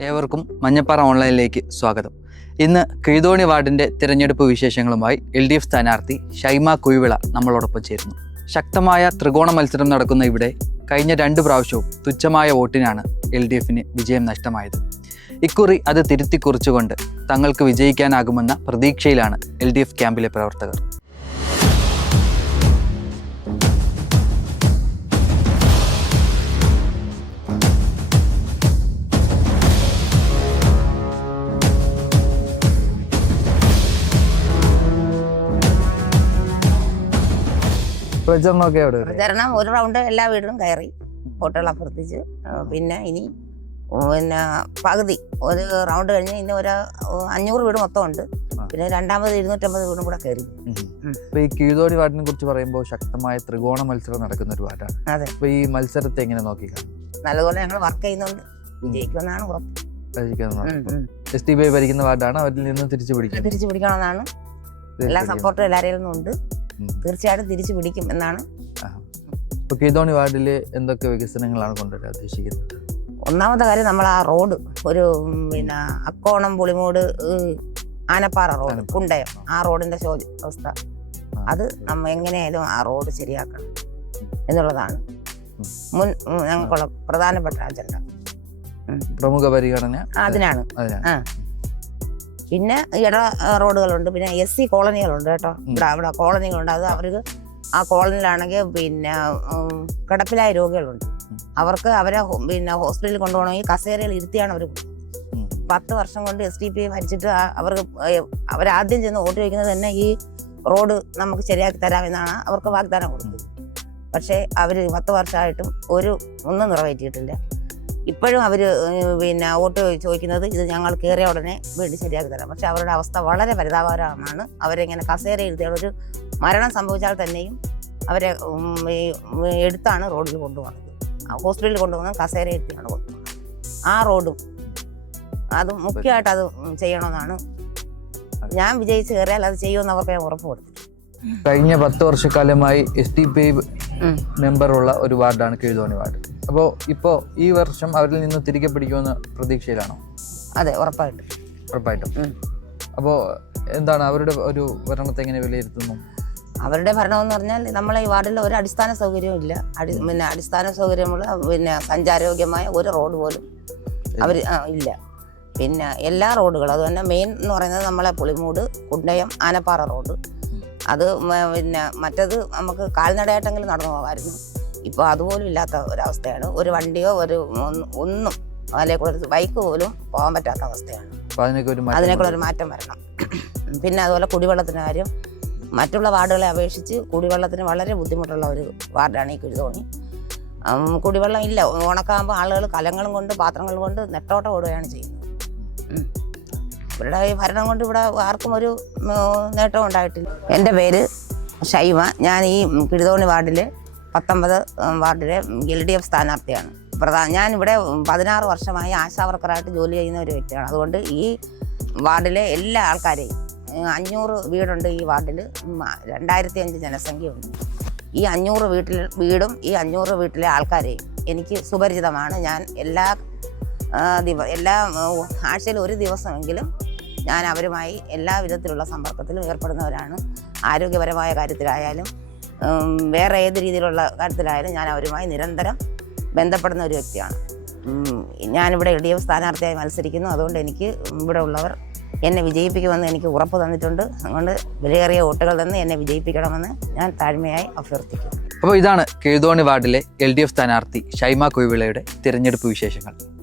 ഏവർക്കും മഞ്ഞപ്പാറ ഓൺലൈനിലേക്ക് സ്വാഗതം. ഇന്ന് കിഴുതോണി വാർഡിന്റെ തിരഞ്ഞെടുപ്പ് വിശേഷങ്ങളുമായി എൽ ഡി എഫ് സ്ഥാനാർത്ഥി ഷൈമ കുയിവിള നമ്മളോടൊപ്പം ചേരുന്നു. ശക്തമായ ത്രികോണ മത്സരം നടക്കുന്ന ഇവിടെ കഴിഞ്ഞ രണ്ട് പ്രാവശ്യവും തുച്ഛമായ വോട്ടിനാണ് എൽ ഡി എഫിന് വിജയം നഷ്ടമായത്. ഇക്കുറി അത് തിരുത്തി കുറിച്ചുകൊണ്ട് തങ്ങൾക്ക് വിജയിക്കാനാകുമെന്ന പ്രതീക്ഷയിലാണ് എൽ ഡി എഫ് ക്യാമ്പിലെ പ്രവർത്തകർ. പ്രചരണമൊക്കെ അവിടെ പ്രചരണം ഒരു റൗണ്ട് എല്ലാ വീട്ടിലും കയറി ഫോട്ടോകൾ അഭ്യർത്ഥിച്ച് പിന്നെ ഇനി പിന്നെ പകുതി ഒരു റൗണ്ട് കഴിഞ്ഞ് ഇനി ഒരു അഞ്ഞൂറ് വീട് മൊത്തം ഉണ്ട് പിന്നെ രണ്ടാമത് ഇരുന്നൂറ്റമ്പത് വീടും കൂടെ കയറി. ഇപ്പൊ അപ്പൊ ഈ കീഴ്തോടി വാർഡിനെ കുറിച്ച് പറയുമ്പോൾ ശക്തമായ ത്രികോണ മത്സരം നടക്കുന്ന ഒരു വാർഡാണ്. അതെ. അപ്പൊ ഈ മത്സരത്തെ എങ്ങനെ നോക്കി നല്ലപോലെ ഞങ്ങൾ വർക്ക് ചെയ്യുന്നുണ്ട്. വിജയിക്കുമെന്നാണ് ഉറപ്പ്. എസ് ടി ബി ഭരിക്കുന്ന വാർഡാണ്? അവരിൽ നിന്ന് തിരിച്ചു പിടിക്കണം തിരിച്ചു പിടിക്കണമെന്നാണ്. എല്ലാ സപ്പോർട്ടും എല്ലാവരിൽ നിന്നും ഉണ്ട്. തീർച്ചയായിട്ടും തിരിച്ചു പിടിക്കും എന്നാണ് കീതോണി വാർഡിൽ എന്തൊക്കെ വികസനങ്ങളാണ് കൊണ്ടുവരാൻ ഉദ്ദേശിക്കുന്നത്? ഒന്നാമത്തെ കാര്യം നമ്മൾ ആ റോഡ്. ഒരു പിന്നെ അക്കോണം പുളിമൂട് ആനപ്പാറ റോഡ്. കുണ്ടയം. ആ. റോഡിന്റെ ശോച അവസ്ഥ. അത് നമ്മ എങ്ങനെയായാലും ആ റോഡ് ശരിയാക്കണം എന്നുള്ളതാണ്. മുൻ ഞങ്ങൾക്കുള്ള പ്രധാനപ്പെട്ട അജണ്ട. പ്രമുഖ പരിഗണന അതിനാണ്. പിന്നെ ഇട റോഡുകളുണ്ട്. പിന്നെ എസ് സി കോളനികളുണ്ട് കേട്ടോ. ഇവിടെ അവിടെ കോളനികളുണ്ട്. അത് അവർക്ക് ആ കോളനിയിലാണെങ്കിൽ പിന്നെ കിടപ്പിലായ രോഗികളുണ്ട്. അവർക്ക് അവരെ പിന്നെ ഹോസ്പിറ്റലിൽ കൊണ്ടുപോകണമെങ്കിൽ കസേരയിൽ ഇരുത്തിയാണ് അവർ. പത്ത് വർഷം കൊണ്ട് എസ് ഡി പി ഭരിച്ചിട്ട് ആ- അവർക്ക് അവരാദ്യം ചെന്ന് വോട്ട് ചോദിക്കുന്നത് തന്നെ ഈ റോഡ് നമുക്ക് ശരിയാക്കി തരാമെന്നാണ് അവർക്ക് വാഗ്ദാനം കൊടുക്കുന്നത് പക്ഷേ അവർ പത്ത് വർഷമായിട്ടും ഒരു ഒന്നും നിറവേറ്റിയിട്ടില്ല. ഇപ്പോഴും അവർ പിന്നെ വോട്ട് ചോദിക്കുന്നത് ഇത് ഞങ്ങൾ കയറിയ ഉടനെ വീട് ശരിയാക്കി തരാം. പക്ഷെ അവരുടെ അവസ്ഥ വളരെ പരിതാപകരമാണ്. അവരെങ്ങനെ കസേര ഇരുത്തിയാണ് ഒരു മരണം സംഭവിച്ചാൽ തന്നെയും അവരെ എടുത്താണ് റോഡിൽ കൊണ്ടുപോകുന്നത്. ഹോസ്പിറ്റലിൽ കൊണ്ടുപോകുന്നത് കസേര എഴുതിയാണ് കൊണ്ടുപോകുന്നത്. ആ റോഡും അതും മുഖ്യമായിട്ട് അത് ചെയ്യണമെന്നാണ് ഞാൻ വിജയിച്ച് കയറിയാൽ അത് ചെയ്യുമെന്ന് അവർക്ക് ഞാൻ ഉറപ്പ് കൊടുത്തു. കഴിഞ്ഞ പത്ത് വർഷക്കാലമായി എസ് ടി പി ഐ മെമ്പറുള്ള ഒരു വാർഡാണ് കീഴ്തോണി വാർഡ്. അപ്പോൾ ഇപ്പോൾ ഈ വർഷം അവരിൽ നിന്ന് തിരികെ പിടിക്കുമെന്ന് പ്രതീക്ഷയിലാണോ? അതെ ഉറപ്പായിട്ടും. ഉറപ്പായിട്ടും. അപ്പോൾ എന്താണ് അവരുടെ ഒരു ഭരണത്തെ എങ്ങനെ വിലയിരുത്തുന്നു? അവരുടെ ഭരണം എന്ന് പറഞ്ഞാൽ നമ്മളെ ഈ വാർഡിൽ ഒരു അടിസ്ഥാന സൗകര്യവും ഇല്ല. അടി പിന്നെ അടിസ്ഥാന സൗകര്യമുള്ള പിന്നെ സഞ്ചാരയോഗ്യമായ ഒരു റോഡ് പോലും അവർ ഇല്ല. പിന്നെ എല്ലാ റോഡുകളും അതുതന്നെ മെയിൻ എന്ന് പറയുന്നത് നമ്മളെ പുളിമൂട് കുണ്ടയം ആനപ്പാറ റോഡ്. അത് പിന്നെ മറ്റത് നമുക്ക് കാൽനടയായിട്ടെങ്കിലും നടന്നു പോകാമായിരുന്നു ഇപ്പോൾ അതുപോലും ഇല്ലാത്ത ഒരവസ്ഥയാണ്. ഒരു വണ്ടിയോ ഒരു ഒന്നും അതിലേക്കുള്ള ബൈക്ക് പോലും പോകാൻ പറ്റാത്ത അവസ്ഥയാണ്. അതിനേക്കുള്ള ഒരു മാറ്റം വരണം. പിന്നെ അതുപോലെ കുടിവെള്ളത്തിന്റെ കാര്യം മറ്റുള്ള വാർഡുകളെ അപേക്ഷിച്ച് കുടിവെള്ളത്തിന് വളരെ ബുദ്ധിമുട്ടുള്ള ഒരു വാർഡാണ് ഈ കുഴിതോണി കുടിവെള്ളം ഇല്ല. ഉണക്കാകുമ്പോൾ ആളുകൾ കലങ്ങളും കൊണ്ട് പാത്രങ്ങൾ കൊണ്ട് നെട്ടോട്ടം ഓടുകയാണ് ചെയ്യുന്നത്. ഇവിടെ ഇവരുടെ ഈ ഭരണം കൊണ്ട് ഇവിടെ ആർക്കും ഒരു നേട്ടം ഉണ്ടായിട്ടില്ല. എന്റെ പേര് ഷൈമ ഞാൻ ഈ കിഴുതോണി വാർഡിലെ പത്തൊമ്പത് വാർഡിലെ എൽ ഡി എഫ് സ്ഥാനാർത്ഥിയാണ്. പ്രധാന ഇവിടെ പതിനാറ് വർഷമായി ആശാ വർക്കറായിട്ട് ജോലി ചെയ്യുന്ന ഒരു വ്യക്തിയാണ്. അതുകൊണ്ട് ഈ വാർഡിലെ എല്ലാ ആൾക്കാരെയും അഞ്ഞൂറ് വീടുണ്ട് ഈ വാർഡിൽ രണ്ടായിരത്തി അഞ്ച് ജനസംഖ്യയുണ്ട്. ഈ അഞ്ഞൂറ് വീട്ടിൽ വീടും ഈ അഞ്ഞൂറ് വീട്ടിലെ ആൾക്കാരെയും എനിക്ക് സുപരിചിതമാണ്. ഞാൻ എല്ലാ ദിവ എല്ലാ ആഴ്ചയിൽ ഒരു ദിവസമെങ്കിലും ഞാൻ അവരുമായി എല്ലാ വിധത്തിലുള്ള സമ്പർക്കത്തിലും ഏർപ്പെടുന്നവരാണ്. ആരോഗ്യപരമായ കാര്യത്തിലായാലും വേറെ ഏത് രീതിയിലുള്ള കാര്യത്തിലായാലും ഞാൻ അവരുമായി നിരന്തരം ബന്ധപ്പെടുന്ന ഒരു വ്യക്തിയാണ്. ഞാനിവിടെ എൽ ഡി എഫ് സ്ഥാനാർത്ഥിയായി മത്സരിക്കുന്നു. അതുകൊണ്ട് എനിക്ക് ഇവിടെ ഉള്ളവർ എന്നെ വിജയിപ്പിക്കുമെന്ന് എനിക്ക് ഉറപ്പ് തന്നിട്ടുണ്ട്. അതുകൊണ്ട് വിലയേറിയ വോട്ടുകൾ തന്നെ എന്നെ വിജയിപ്പിക്കണമെന്ന് ഞാൻ താഴ്മയായി അഭ്യർത്ഥിക്കുന്നു. അപ്പോൾ ഇതാണ് കേതോണി വാർഡിലെ എൽ ഡി എഫ് സ്ഥാനാർത്ഥി ഷൈമ കൊയ്വിളയുടെ തിരഞ്ഞെടുപ്പ് വിശേഷങ്ങൾ.